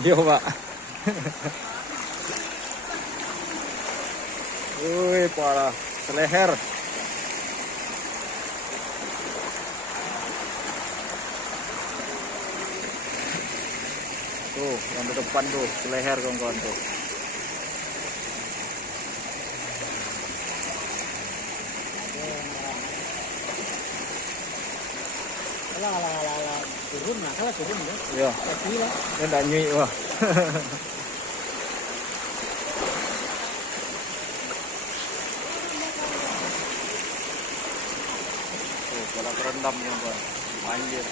Dia Pak. Wih, parah. Seleher. Tuh, yang di depan tuh, seleher kawan-kawan tuh. Alah, turun nah, kalau turun ya. Iya. Ini enggak nyui wah. Tuh, kalau terendam ya, Pak. Banjir.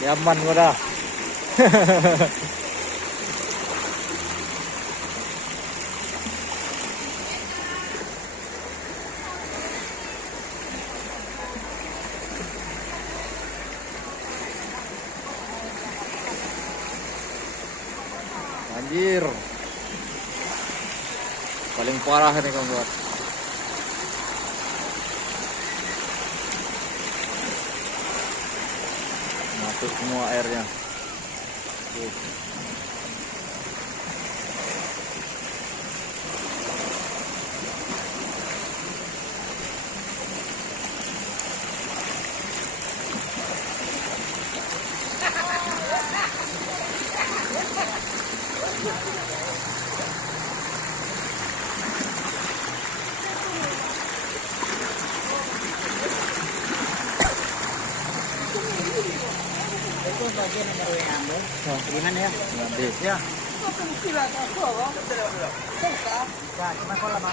Nyaman gua dah. Banjir. Paling parah nih kawan. Masuk semua airnya. Tuh. Itu bagian nomor WA-mu. Gimana ya? Nanti. Ya. Ya, cuma kalau mau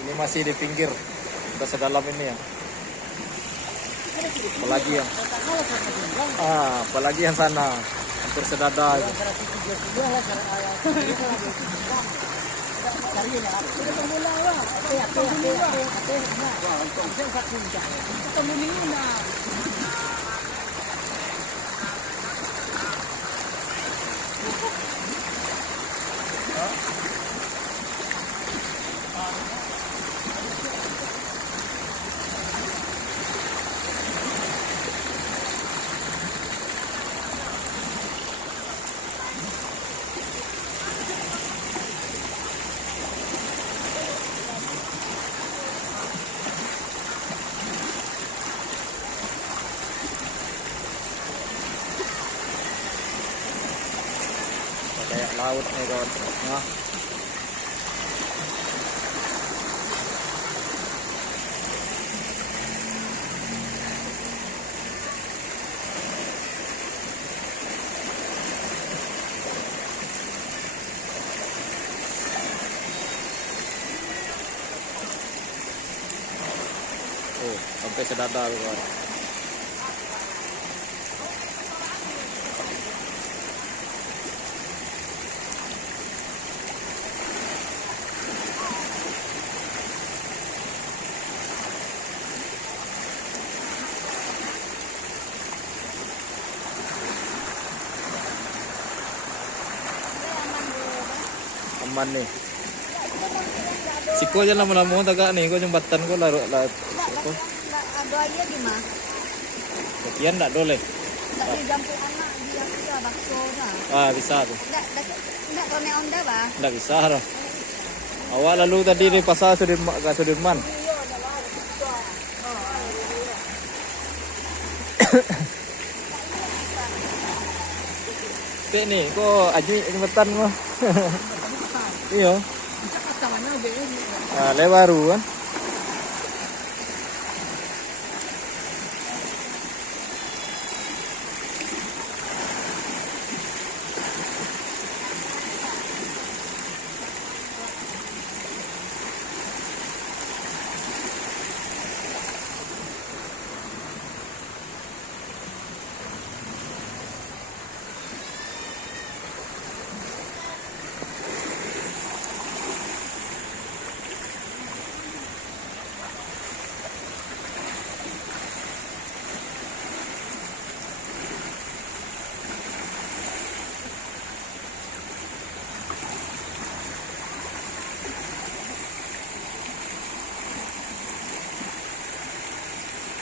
Ini masih di pinggir. Udah sedalam ini ya. Apalagi yang apalagi yang sana. Hampir sedada itu. Kayak laut nih kawan. Nah. Oh, sampai sedada kawan. Aman nih. Siko aja lama-lama tagak nih, kok jembatan kok larut. Siko. Ada aja gimana? Bagian enggak boleh. Tak di jampu anak dia juga bakso nah. Ah, bisa tuh. Enggak kone onda bah. Enggak bisa loh. Awak lalu tadi di pasar Sudirman. Tapi nih, kok aji jembatan mah. Iya. Ah, lebaru kan.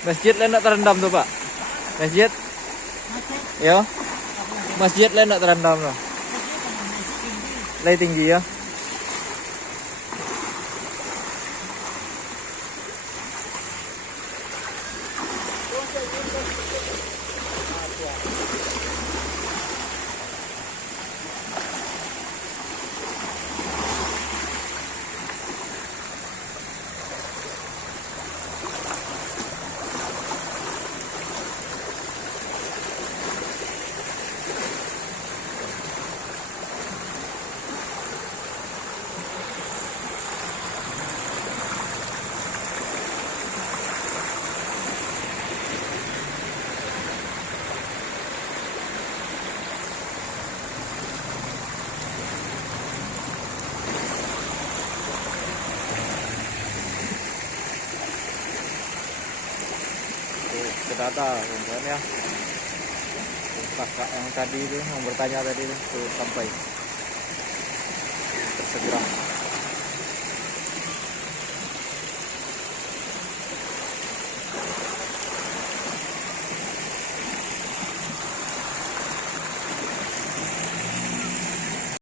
Masjid lain nak terendam tuh Pak. Masjid, ya. Masjid lain nak terendam tuh. Lain tinggi ya. Sudah ada kawan ya. Kakak yang tadi itu yang bertanya tadi itu sampai tersegerang.